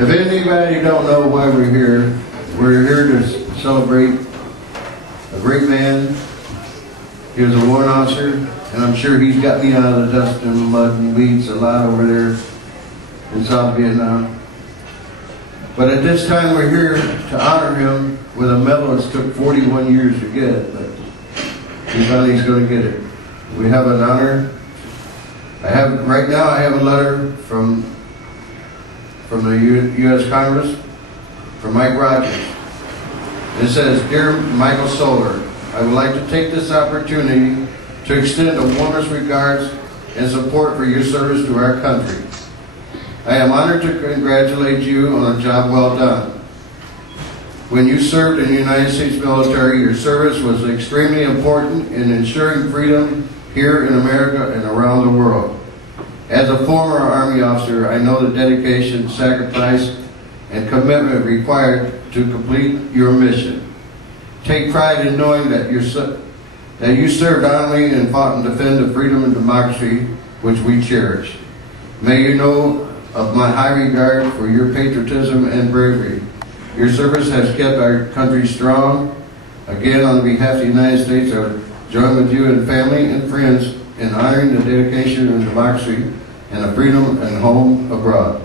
If anybody don't know why we're here to celebrate a great man. He was a warrant officer, and I'm sure he's got me out of the dust and mud and weeds a lot over there in South Vietnam. But at this time we're here to honor him with a medal that's took 41 years to get, but he finally is going to get it. We have an honor. Right now I have a letter from the U.S. Congress, from Mike Rogers. It says, "Dear Michael Solar, I would like to take this opportunity to extend the warmest regards and support for your service to our country. I am honored to congratulate you on a job well done. When you served in the United States military, your service was extremely important in ensuring freedom here in America and around the world. As a former Army officer, I know the dedication, sacrifice, and commitment required to complete your mission. Take pride in knowing that you served honorably and fought and defended the freedom and democracy which we cherish. May you know of my high regard for your patriotism and bravery. Your service has kept our country strong. Again, on behalf of the United States, I join with you and family and friends in honoring the dedication and democracy and the freedom and home abroad."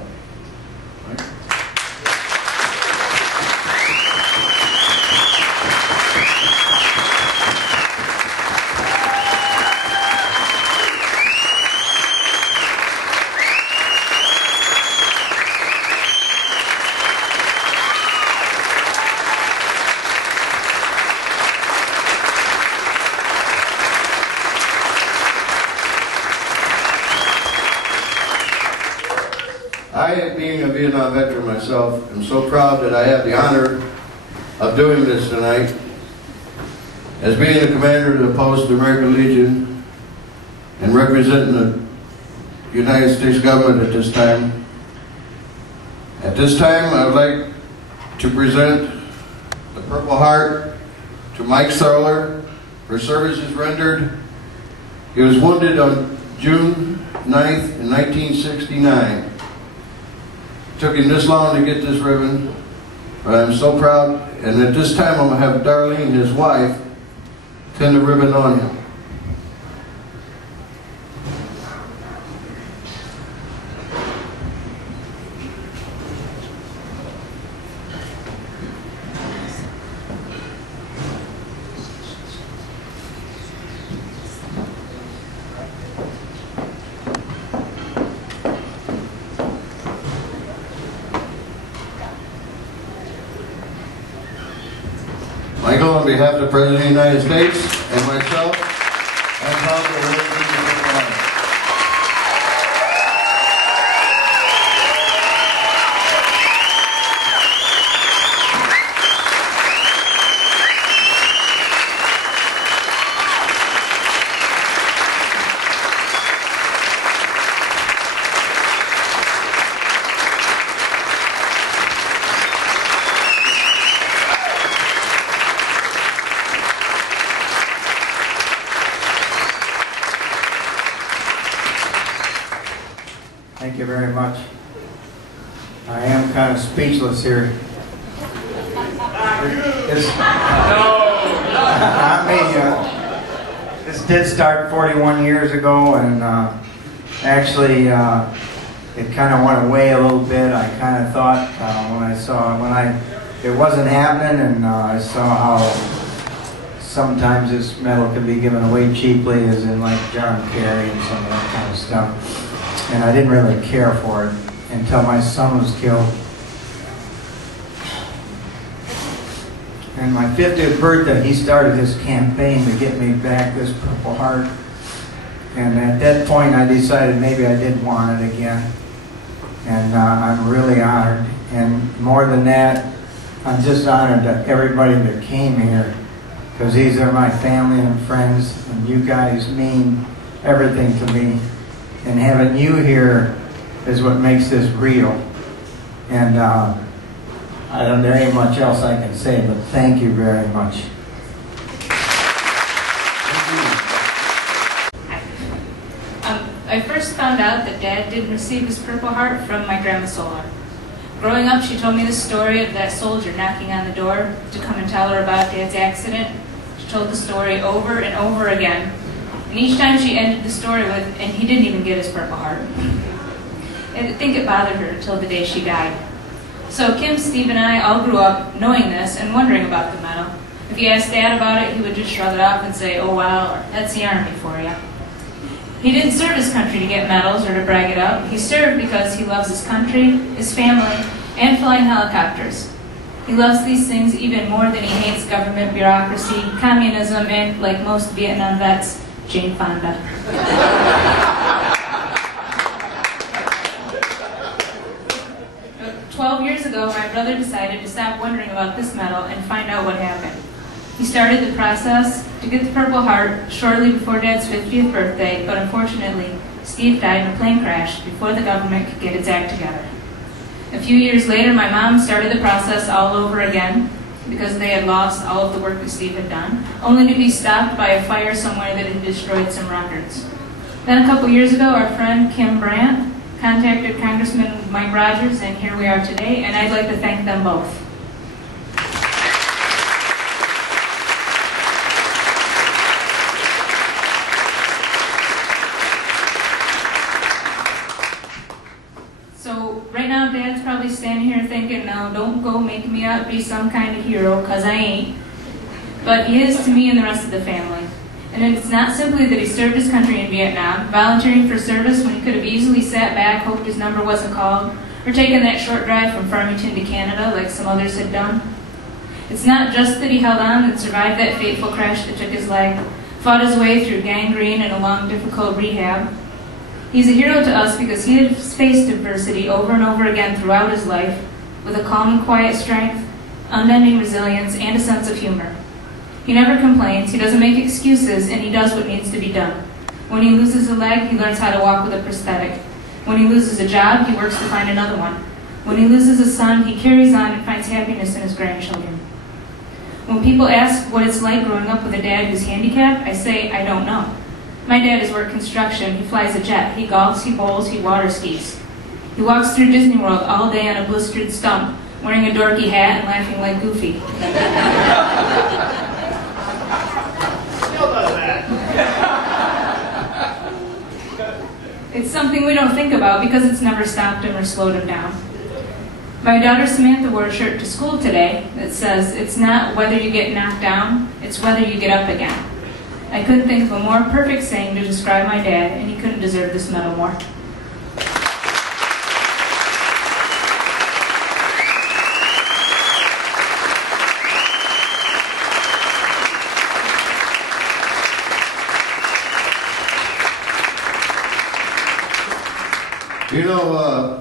I, being a Vietnam veteran myself, am so proud that I have the honor of doing this tonight. As being the commander of the post of the American Legion and representing the United States government at this time. At this time, I would like to present the Purple Heart to Mike Solar for services rendered. He was wounded on June 9th in 1969. Took him this long to get this ribbon, but I'm so proud. And at this time, I'm going to have Darlene, his wife, pin the ribbon on him. Michael, on behalf of the President of the United States and myself, I'm proud to award you the Purple Heart. Thank you very much. I am kind of speechless here. This did start 41 years ago, and actually it kind of went away a little bit. I kind of thought it wasn't happening, and I saw how sometimes this medal can be given away cheaply, as in like John Kerry and some of that kind of stuff. And I didn't really care for it until my son was killed. And my 50th birthday, he started this campaign to get me back this Purple Heart. And at that point, I decided maybe I didn't want it again. And I'm really honored. And more than that, I'm just honored that everybody that came here, because these are my family and friends, and you guys mean everything to me. And having you here is what makes this real. And there ain't much else I can say, but thank you very much. I first found out that Dad didn't receive his Purple Heart from my Grandma Solar. Growing up, she told me the story of that soldier knocking on the door to come and tell her about Dad's accident. She told the story over and over again. And each time she ended the story with, and he didn't even get his Purple Heart. I think it bothered her until the day she died. So Kim, Steve, and I all grew up knowing this and wondering about the medal. If you asked Dad about it, he would just shrug it off and say, "Oh well," or "That's the Army for you." He didn't serve his country to get medals or to brag it up. He served because he loves his country, his family, and flying helicopters. He loves these things even more than he hates government bureaucracy, communism, and, like most Vietnam vets, Jane Fonda. 12 years ago, my brother decided to stop wondering about this medal and find out what happened. He started the process to get the Purple Heart shortly before Dad's 50th birthday, but unfortunately, Steve died in a plane crash before the government could get its act together. A few years later, my mom started the process all over again because they had lost all of the work that Steve had done, only to be stopped by a fire somewhere that had destroyed some records. Then a couple years ago, our friend Kim Brandt contacted Congressman Mike Rogers, and here we are today, and I'd like to thank them both. So right now, Dad's probably standing here thinking, "No, don't go making me out to be some kind of hero, because I ain't." But he is to me and the rest of the family. And it's not simply that he served his country in Vietnam, volunteering for service when he could have easily sat back, hoped his number wasn't called, or taken that short drive from Farmington to Canada like some others had done. It's not just that he held on and survived that fateful crash that took his life, fought his way through gangrene and a long, difficult rehab. He's a hero to us because he has faced adversity over and over again throughout his life with a calm and quiet strength, unending resilience, and a sense of humor. He never complains, he doesn't make excuses, and he does what needs to be done. When he loses a leg, he learns how to walk with a prosthetic. When he loses a job, he works to find another one. When he loses a son, he carries on and finds happiness in his grandchildren. When people ask what it's like growing up with a dad who's handicapped, I say, I don't know. My dad has worked construction, he flies a jet, he golfs, he bowls, he water skis. He walks through Disney World all day on a blistered stump, wearing a dorky hat and laughing like Goofy. It's something we don't think about because it's never stopped him or slowed him down. My daughter Samantha wore a shirt to school today that says, "It's not whether you get knocked down, it's whether you get up again." I couldn't think of a more perfect saying to describe my dad, and he couldn't deserve this medal more. You know,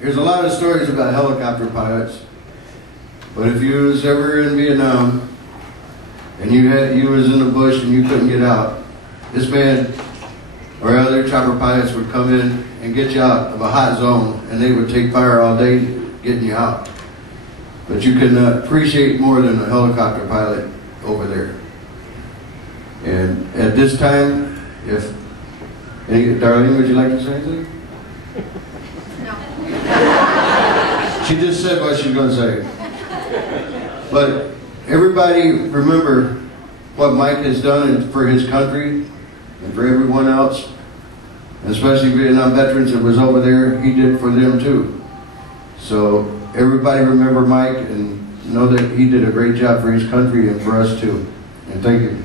there's a lot of stories about helicopter pilots, but if you was ever in Vietnam and you was in the bush and you couldn't get out, this man or other chopper pilots would come in and get you out of a hot zone, and they would take fire all day getting you out. But you can appreciate more than a helicopter pilot over there. And at this time, Darlene, would you like to say anything? She just said what she was going to say. But everybody remember what Mike has done for his country and for everyone else, especially Vietnam veterans that was over there. He did for them too. So everybody remember Mike and know that he did a great job for his country and for us too. And thank you.